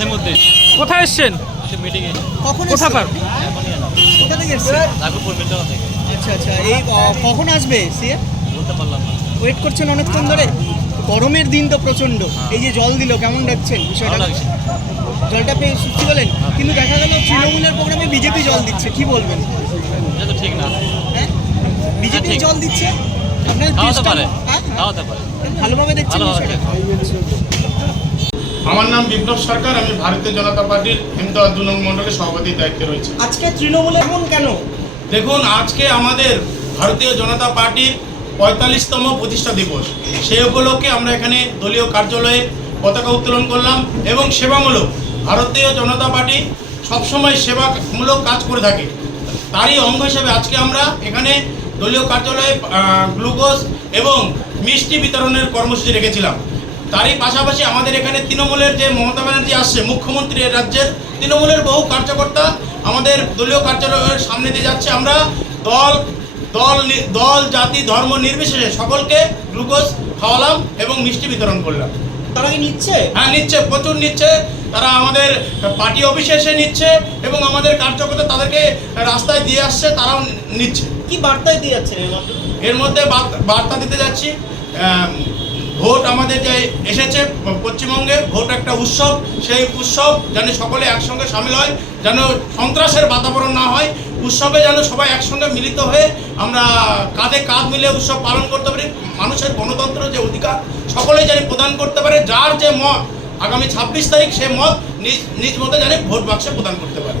হাসেমুদ্দিন কোথায় এসছেন? মিটিং এ। কখন কোথাকার কোথা থেকে এসছে রাঘবপুর মিল্টন থেকে। আচ্ছা আচ্ছা। এই কখন আসবে সিএ বলতে পারলাম না। ওয়েট করছেন অনেকক্ষণ ধরে? গরমের দিন তো প্রচণ্ড এই যে জল দিল কেমন ভালো বিষয়টা জলটা পেয়ে সুস্থি বলেন কিন্তু দেখা গেল তৃণমূলের প্রোগ্রামে বিজেপি জল দিচ্ছে। কি বলবেন? এটা তো ঠিক না। হ্যাঁ? বিজেপি জল দিচ্ছে? আপনার হ্যাঁ? ভালোভাবে দেখছেন বিষয়টা? আমার নাম বিপ্লব সরকার আমি ভারতীয় জনতা পার্টির হেমদাবাদ দু নং মণ্ডলের সভাপতির দায়িত্বে রয়েছে। আজকে তৃণমূলের এখন কেন? দেখুন আজকে আমাদের ভারতীয় জনতা পার্টির পঁয়তাল্লিশতম প্রতিষ্ঠা দিবস। সেই উপলক্ষে আমরা এখানে দলীয় কার্যালয়ে পতাকা উত্তোলন করলাম এবং সেবামূলক ভারতীয় জনতা পার্টি সবসময় সেবামূলক কাজ করে থাকে। তারই অঙ্গ হিসেবে আজকে আমরা এখানে দলীয় কার্যালয়ে গ্লুকোজ এবং মিষ্টি বিতরণের কর্মসূচি রেখেছিলাম। তারই পাশাপাশি আমাদের এখানে তৃণমূলের যে মমতা ব্যানার্জি আসছে মুখ্যমন্ত্রী রাজ্যের তৃণমূলের বহু কার্যকর্তা আমাদের দলীয় কার্যালয়ের সামনে দিয়ে যাচ্ছে। আমরা দল দল দল জাতি ধর্ম নির্বিশেষে সকলকে গ্লুকোজ খাওয়ালাম এবং মিষ্টি বিতরণ করলাম। তারা কি নিচ্ছে? হ্যাঁ নিচ্ছে প্রচুর নিচ্ছে। তারা আমাদের পার্টি অফিসে এসে নিচ্ছে এবং আমাদের কার্যকর্তা তাদেরকে রাস্তায় দিয়ে আসছে তারাও নিচ্ছে। কি বার্তায় দিয়ে যাচ্ছে এর মধ্যে? বার্তা- দিতে যাচ্ছি ভোট আমাদের যে এসেছে, পশ্চিমবঙ্গে ভোট একটা উৎসব, সেই উৎসব যেন সকলে একসঙ্গে সামিল হয়, যেন সন্ত্রাসের বাতাবরণ না হয়, উৎসবে যেন সবাই একসঙ্গে মিলিত হয়ে আমরা কাঁধে কাঁধ মিলে উৎসব পালন করতে পারি। মানুষের গণতন্ত্র যে অধিকার, সকলেই যেন প্রদান করতে পারে, যার যে মত, আগামী ছাব্বিশ তারিখ সে মত নিজ নিজ মতে যেন ভোট বাক্সে প্রদান করতে পারে।